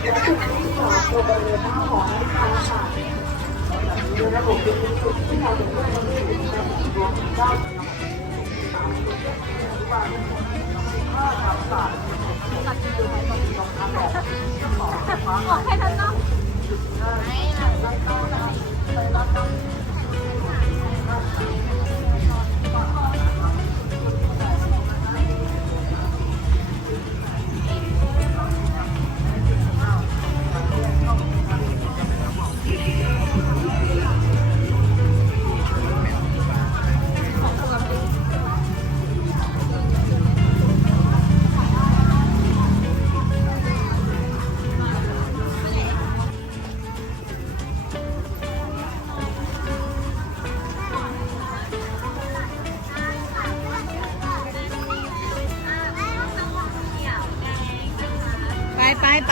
ลและจุดที่สองโรงบริเวณหน้าหอนาฬิกาค่ะ ไปไป